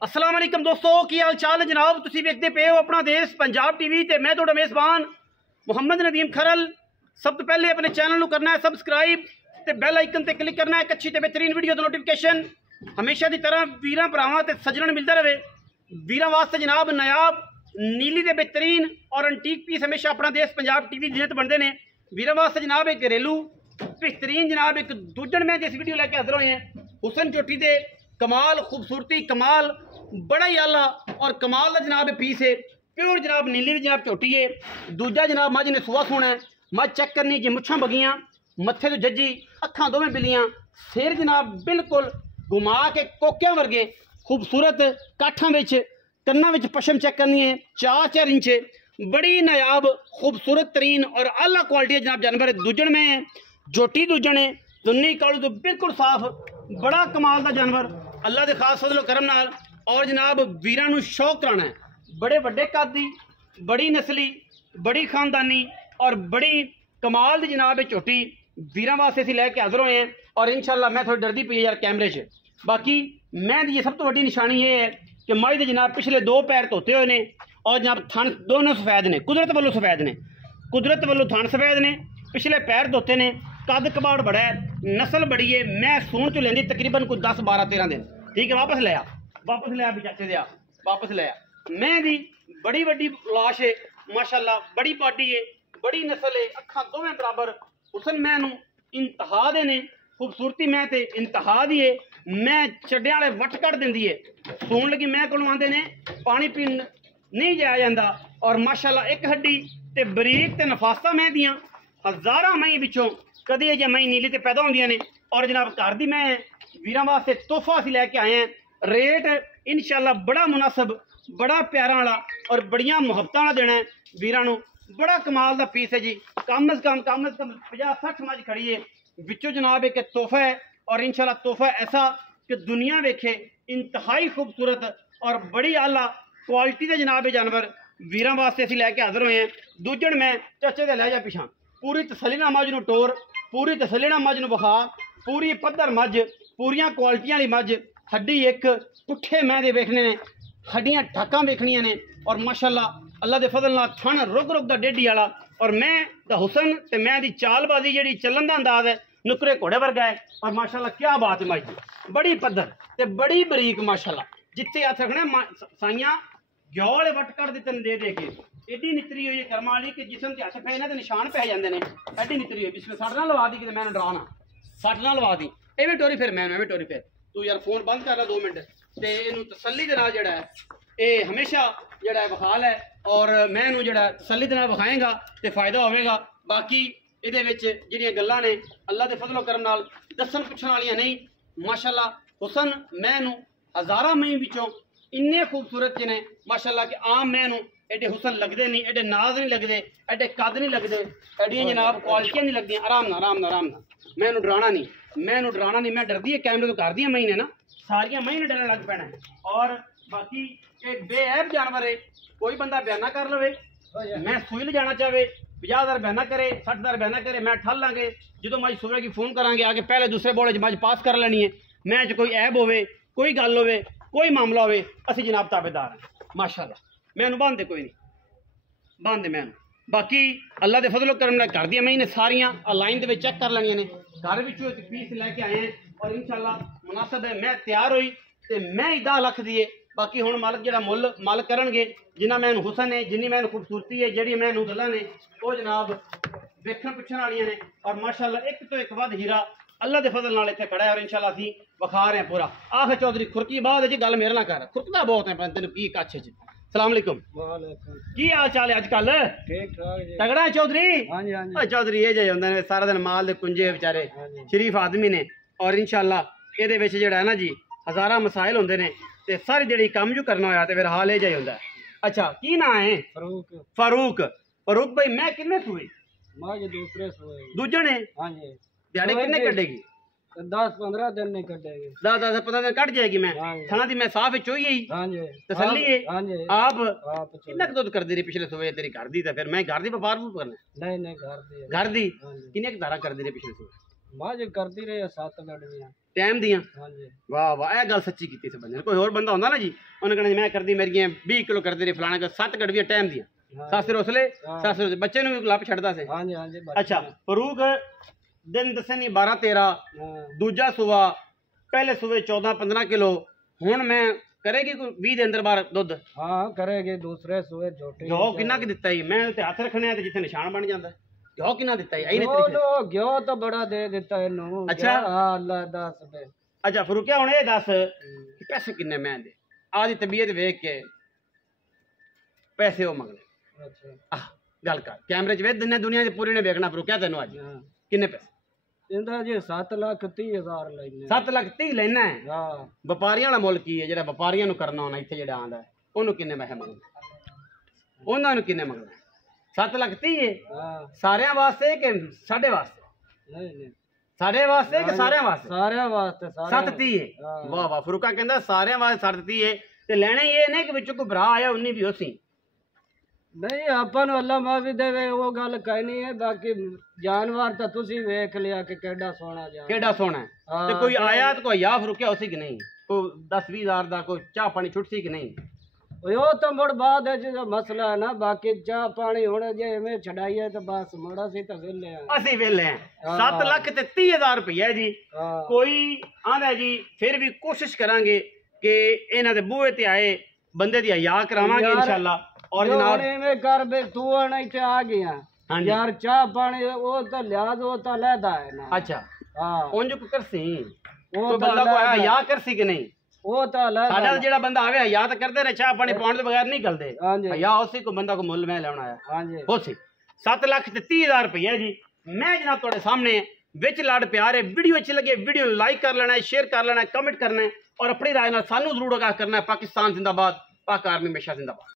अस्सलाम वालेकुम दोस्तों, की हाल चाल है जनाब। तुसीं वेखदे पे हो अपना देश पंजाब टीवी ते मैं तुहाडा मेज़बान मुहम्मद नदीम खरल। सब तो पहले अपने चैनल को करना है सबसक्राइब ते बैल आइकन ते क्लिक करना है एक अच्छी ते बेहतरीन वीडियो दा नोटिफिकेशन हमेशा की तरह वीरां भरावां ते सज्जणां मिलता रहे। वीरां वास्ते जनाब नायाब नीली दे बेहतरीन और अंटीक पीस हमेशा अपना देश पंजाब टीवी जिन्नत बनते हैं। वीरां वास्ते जनाब एक घरेलू बेहतरीन जनाब एक दूजन में जिस वीडियो लैके हाजिर होए हैं। हुसन चोटी दे कमाल खूबसूरती कमाल बड़ा ही आला और कमाल का जनाब पीस है। प्योर जनाब नीली की जनाब झोटी है। दूजा जनाब मझ ने सुहा सोना है। मझ चेक करनी जी मुछां बगियां मत्थे तो जज्जी अखां दोवें बिलियां सिर जनाब बिल्कुल घुमा के कोकियां वर्गे खूबसूरत काठां विच कन्नां विच पशम चेक करनी है 4-4 इंच बड़ी नायाब खूबसूरत तरीन और आला क्वालिटी जनाब जानवर दूजन में है। झोटी दूजन है दुन्नी कालू तो बिल्कुल साफ बड़ा कमाल का जानवर अल्लाह के खास फजलो करम नाल और जनाब वीरां नूं शौक कराना है। बड़े वड्डे कद दी बड़ी नस्ली बड़ी खानदानी और बड़ी कमाल दी जनाब झोटी वीरां वास्ते असीं लैके हाजिर होए हैं। और इंशाअल्लाह मैं थोड़ी डरदी पई यार कैमरे च। बाकी मैं दी सब तो वड्डी निशानी ये है कि मझ दे जनाब पिछले 2 पैर धोते हुए ने और जनाब थन दोनों सफेद ने कुदरत वालों सफेद ने कुदरत वालों थन सफेद ने पिछले पैर धोते ने कद कबाड़ बड़ा है नस्ल बड़ी है। मैं सून चो लेंदी तकरीबन कोई 10-12-13 दिन ठीक है। वापस लिया भी चाचे दिया वापस लिया। मैं दी बड़ी वड्डी लाश है माशाल्लाह बड़ी बॉडी है बड़ी नस्ल है अखां दोवें बराबर हुसन मैं नूं इंतहा दे ने खूबसूरती मैं ते इंतहा दी है। मैं चड्डियां वाले वट कट दिंदी है सून लगी मैं कोलों आंदे ने पानी पीन नहीं जाया जांदा और माशाल्लाह एक हड्डी ते बरीक ते नफासा मैं दियां हज़ारां मई विचों कदी जे मई नीली ते पैदा होंदियां ने। और जनाब घर दी मैं वीरां वास्ते तोहफा असीं लैके आए हैं। रेट इंशाअल्लाह बड़ा मुनासिब बड़ा प्यारा वाला और बड़ियां मुहब्बतां वाला देना है वीरां नूं। बड़ा कमाल का पीस है जी। कम अज कम 50-60 मझ खड़ी है विचों जनाब एक तोहफा है और इंशाअल्लाह तोहफा ऐसा कि दुनिया वेखे इंतहाई खूबसूरत और बड़ी आला क्वालिटी के जनाब जानवर वीरां वास्ते असीं लैके हाजिर होए हैं। दूजन मैं चाचे दे लै जा पिछां पूरी तसल्ली नाल मझ नूं टोर पूरी तसल्ली नाल मझ नूं विखा पूरी पद्धर मझ पूरियां क्वालिटियां वाली मझ हड्डी एक पुट्ठे मैं दे वेखने ने हड्डियां ढक्कां वेखनियां ने और माशाल्लाह अल्लाह दे फजल नाल थन रुक रुक दा डेढ़ी वाला और मैं दा हुसन ते मैं दी चालबाजी जिहड़ी चलन दा अंदाज है नुकरे घोड़े वर्गा है। और माशाल्लाह क्या बात है माई बड़ी पद्धर ते बड़ी बरीक माशाल्लाह जिथे हथ रखना साइयां ग्यो वाले वट कर दिते दे के एडी नितरी हुई है कर्मा वाली कि जिसम ते हथ पे ते निशान पै जांदे ने एडी नितरी हुई पिछले सट ना लवा दी कि मैंने डराना सट ना लवा दी एवें टोरी फिर मैं एवें टोरी फिर तू यार फोन बंद कर ला 2 मिनट ते इनू तसल्ली दे नाल जेड़ा है ये हमेशा जेड़ा है विखाल है और मैं इनू जेड़ा तसल्ली दे नाल विखाएगा ते फायदा होवेगा। बाकी इहदे विच जिहड़ियां गल्लां ने अल्लाह दे फजलो करम नाल दसन पुछण वालियां नहीं माशाल्लाह हुसन मैं इनू हज़ारां मई विचों इन्ने खूबसूरत ने माशाल्लाह कि आम मैं इनू एडे हुसन लगते नहीं एडे नाज नहीं लगते एडे कद नहीं लगते एडियां जनाब क्वालिटियां नहीं लगदियां आराम नाल मैं इनू डराना नहीं मैं डरदी है कैमरे तो कर दियां मई ने ना सारियां मई ने डरन लग पैना है। और बाकी एक बेऐब जानवर है कोई बंदा बयाना कर लवे मैं सूई ले जाना चाहे 50,000 बयाना करे 60,000 बयाना करे मैं ठल लांगे जो मज सुवेगी फोन करांगे आगे पहले दूसरे बोले मज पास कर लेनी है। मैं कोई ऐब होवे कोई गल होवे कोई मामला होवे असी जनाब ताबेदार हैं माशाल्लाह मैं बांधे कोई नहीं बांधे मैं बाकी अल्लाह के फजलो करम घर दियां मैं सारियां लाइन के चेक कर लेनिया ने घर विचों एक पीस लैके आए हैं और इंशाअल्लाह मुनासिब है मैं तैयार हुई तो मैं 10 लाख दिए। बाकी हुण मालक जिहड़ा मुल माल करनगे जिन्ना मैं हुसन है जिन्नी मैं खूबसूरती है जिहड़ी मैं गल्लां ने वो जनाब वेखण पुछण वालियां ने और माशाअल्लाह एक तो एक वध हीरा अल्लाह के फजल नाल इत्थे खड़ा है और इंशाअल्लाह असीं विखा रहे हैं पूरा। आख चौधरी खुरकी बाद गल मेरे नाल कर खुरकदा बहुत है तेन की कच्छ च। सलाम अलैकुम की हाल चाल है अजकल ठीक ठाक जी तगड़ा है चौधरी हां जी हां जी चौधरी ये जे हुंदे ने सारा दिन माल दे कुंजे बेचारे शरीफ आदमी ने और इंशाअल्लाह इहदे विच जेहड़ा है ना जी हज़ारां मसाइल हुंदे ने ते सारी जेहड़ी काम जो करना होया ते फिर हाल ये जे हुंदा है। अच्छा की ना है फारूक भाई मैं किन्ने सुई मां जी दूसरे सोए दूजने हां जी दिहाड़ी किन्ने कटेगी 10-15 दिन नहीं कटेगी 10-15 दिन कट जाएगी। मैं थाना दी मैं साफ चोई ही हां जी तसल्ली है हां जी आप कितना दूध कर दी पिछले सुबह तेरी घर दी फिर मैं घर दी व्यापार करना नहीं घर दी किन्ने धारा कर दी पिछले सुबह माज करती रही है 7 गड्डियां। ਟਾਈਮ ਦੀਆਂ हाँ जी ਵਾਹ ਵਾਹ ਇਹ ਗੱਲ ਸੱਚੀ ਕੀਤੀ ਇਸ ਬੰਦੇ ਨੇ ਕੋਈ ਹੋਰ ਬੰਦਾ ਹੁੰਦਾ ਨਾ ਜੀ ਉਹਨੇ ਕਹਿਣਾ ਮੈਂ ਕਰਦੀ ਮੇਰੀਆਂ 20 ਕਿਲੋ ਕਰਦੀ ਰਹੀ ਫਲਾਣਾ ਕਰ 7 ਗੜਵੀਆਂ ਟਾਈਮ ਦੀਆਂ ਸੱਸ ਰੋਸਲੇ ਸੱਸ ਬੱਚੇ ਨੂੰ ਵੀ ਲੱਭ ਛੱਡਦਾ ਸੀ हाँ जी हाँ जी ਅੱਛਾ ਫਰੂਕ ਦਿਨ ਦੱਸੇ ਨਹੀਂ 12 13 ਦੂਜਾ ਸੂਆ ਪਹਿਲੇ ਸੂਏ 14 15 ਕਿਲੋ ਹੁਣ ਮੈਂ ਕਰੇਗੀ ਕੋਈ 20 ਦੇ ਅੰਦਰ ਬਾਹਰ ਦੁੱਧ हाँ करेगी दूसरे सुए छोटे ਘਿਓ ਕਿੰਨਾ ਕਿ ਦਿੱਤਾ ਜੀ ਮੈਂ ਤੇ ਹੱਥ ਰੱਖਣੇ ਆ ਤੇ ਜਿੱਥੇ ਨਿਸ਼ਾਨ ਬਣ ਜਾਂਦਾ ਘਿਓ ਕਿੰਨਾ ਦਿੱਤਾ ਜੀ ਇਹਨੇ घ्यो तो बड़ा दे देता है नु अच्छा। हाँ अल्लाह 10 पे ਅੱਛਾ ਫਰੂਕਿਆ ਹੁਣ ਇਹ ਦੱਸ ਕਿ ਪੈਸੇ ਕਿੰਨੇ ਮੈਂ ਦੇ ਆਦੀ ਤਬੀਅਤ ਵੇਖ ਕੇ ਪੈਸੇ ਉਹ ਮੰਗਲੇ अच्छा ਆਹ ਗੱਲ ਕਰ ਕੈਮਰੇ 'ਚ ਵੇਖ ਦਿੰਨੇ ਦੁਨੀਆ ਦੀ ਪੂਰੀ ਨੇ ਵੇਖਣਾ ਫਰੂਕਿਆ ਤੈਨੂੰ ਅੱਜ हाँ ਕਿੰਨੇ ਪੈਸੇ इंदा जी 7,30,000 लेने 7 ਲੱਖ 30 ਲੈਣਾ ਹੈ हाँ ਵਪਾਰੀਆਂ ਵਾਲਾ ਮੁੱਲ ਕੀ ਹੈ ਜਿਹੜਾ ਵਪਾਰੀਆਂ ਨੂੰ ਕਰਨਾ ਹੋਣਾ ਇੱਥੇ ਜਿਹੜਾ ਆਂਦਾ ਉਹਨੂੰ ਕਿੰਨੇ ਪੈਸੇ ਮੰਗਣਾ ਉਹਨਾਂ ਨੂੰ ਕਿੰਨੇ ਮੰਗਣਾ 7 ਲੱਖ 30 ਹੈ हाँ ਸਾਰਿਆਂ ਵਾਸਤੇ ਕਿ ਸਾਡੇ ਵਾਸਤੇ नहीं नहीं ਸਾਡੇ ਵਾਸਤੇ ਕਿ ਸਾਰਿਆਂ ਵਾਸਤੇ सारे वास्ते सारे 7 30 ਹੈ ਹਾਂ। ਵਾਹ ਵਾਹ ਫਰੂਕਾ ਕਹਿੰਦਾ ਸਾਰਿਆਂ ਵਾਸਤੇ 7 30 ਹੈ ਤੇ ਲੈਣੇ ਹੀ ਇਹ ਨੇ ਕਿ ਵਿੱਚੋਂ ਕੋਈ ਭਰਾ ਆਇਆ ਉਨੀ ਵੀ ਉਸੀ नहीं अपन अल्लाह माफी देवे वो गल कहनी है बाकी जानवर तो तुसी वेख लिया कि केड़ा सोना जानवर ਕਿਹੜਾ ਸੋਹਣਾ ਹੈ ਹਾਂ, ਤੇ ਕੋਈ ਆਇਆ ਤੇ ਕੋਈ ਆ ਫਰੂਕਿਆ ਉਸੀ ਕਿ ਨਹੀਂ ਕੋਈ 10 20 ਹਜ਼ਾਰ ਦਾ ਕੋਈ ਚਾਹ ਪਾਣੀ ਛੁੱਟ ਸੀ ਕਿ ਨਹੀਂ वो तो मुड़ बाद है जो मसला है ना बाकी चाह पानी होने जे में छड़ाई है तो बस मुड़ा सी तो वेले हैं ਅਸੀਂ ਵੇਲੇ ਆ ਹਾਂ। 7 ਲੱਖ ਤੇ 30 ਹਜ਼ਾਰ ਰੁਪਈਆ ਜੀ हाँ ਕੋਈ ਆਂਦਾ ਜੀ ਫਿਰ ਵੀ ਕੋਸ਼ਿਸ਼ ਕਰਾਂਗੇ ਕਿ ਇਹਨਾਂ ਦੇ ਬੂਹੇ ਤੇ ਆਏ ਬੰਦੇ ਦੀ ਹਯਾ ਕਰਾਵਾਂਗੇ ਯਾਰ, ਇਨਸ਼ਾਅੱਲਾ ਔਰ ਜਨਾਬ में कर बे तू आने इथे आ गया हाँ जी। यार चाह पानी वो तो लिहाज वो तो लहदा है ना ਅੱਛਾ हाँ ਉਂਝ ਕੋ ਕਰਸੀ वो ਕੋਈ तो ਬੰਦਾ ਕੋਈ अलग है। ਹਯਾ ਕਰਸੀ ਕਿ ਨਹੀਂ वो तो अलग ਸਾਡਾ है। ਜਿਹੜਾ ਬੰਦਾ ਆਵੇ ਹਯਾ ਤਾਂ ਕਰਦੇ ਨੇ ਚਾਹ ਪਾਣੀ ਪਾਉਣ ਦੇ ਬਗੈਰ ਨਹੀਂ ਕਰਦੇ हाँ जी ਹਯਾ ਉਸੇ ਕੋ ਬੰਦਾ ਕੋ ਮੁੱਲ ਮੈਂ ਲੈਣ ਆਇਆ हाँ जी ਉਸੇ 7 ਲੱਖ ਤੇ 30 ਹਜ਼ਾਰ ਰੁਪਈਆ ਜੀ ਮੈਂ ਜਨਾਬ ਤੁਹਾਡੇ ਸਾਹਮਣੇ ਵਿੱਚ ਲੜ ਪਿਆਰ ਹੈ ਵੀਡੀਓ ਅੱਛੀ ਲੱਗੇ ਵੀਡੀਓ ਨੂੰ ਲਾਈਕ ਕਰ ਲੈਣਾ ਹੈ ਸ਼ੇਅਰ ਕਰ ਲੈਣਾ ਹੈ ਕਮੈਂਟ ਕਰਨਾ ਹੈ ਔਰ ਆਪਣੀ ਰਾਏ ਨਾਲ ਸਾਨੂੰ ਜ਼ਰੂਰ ਆਗਾਹ ਕਰਨਾ ਹੈ ਪਾਕਿਸਤਾਨ ਜ਼ਿੰਦਾਬਾਦ ਪਾਕ ਆਰਮੀ ਹਮੇਸ਼ਾ ਜ਼ਿੰਦਾਬਾਦ